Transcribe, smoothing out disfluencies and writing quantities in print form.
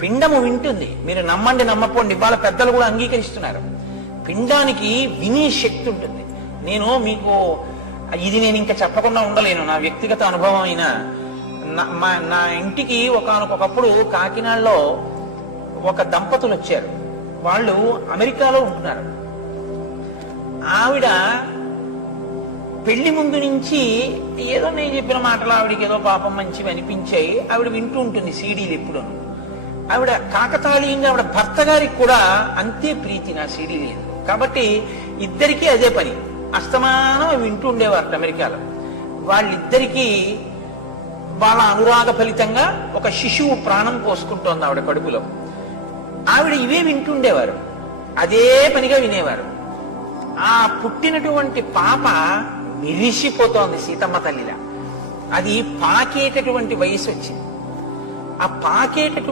పిండము వింటుంది. మీరు నమ్మండి నమ్మపోండి, ఇవాళ పెద్దలు కూడా అంగీకరిస్తున్నారు. పిండానికి వినే శక్తి ఉంటుంది. నేను మీకు ఇది నేను ఇంకా చెప్పకుండా ఉండలేను, నా వ్యక్తిగత అనుభవం అయినా. నా ఇంటికి ఒకానొకప్పుడు కాకినాడలో ఒక దంపతులు వచ్చారు. వాళ్ళు అమెరికాలో ఉంటున్నారు. ఆవిడ పెళ్లి ముందు నుంచి ఏదో నేను చెప్పిన మాటలు ఆవిడకి ఏదో పాపం మంచివి అనిపించాయి. ఆవిడ వింటూ ఉంటుంది సీడీలు ఎప్పుడు. ఆవిడ కాకతాళీయంగా ఆవిడ భర్త గారికి కూడా అంతే ప్రీతి నా సీడీలు. కాబట్టి ఇద్దరికీ అదే పని, అస్తమానం వింటూ ఉండేవారు అమెరికాలో. వాళ్ళిద్దరికీ వాళ్ళ అనురాగ ఫలితంగా ఒక శిశువు ప్రాణం పోసుకుంటోంది ఆవిడ కడుపులో. ఆవిడ ఇవే వింటుండేవారు, అదే పనిగా వినేవారు. ఆ పుట్టినటువంటి పాప మెరిసిపోతోంది సీతమ్మ తల్లిలా. అది పాకేటటువంటి వయసు వచ్చింది. ఆ పాకేటటువంటి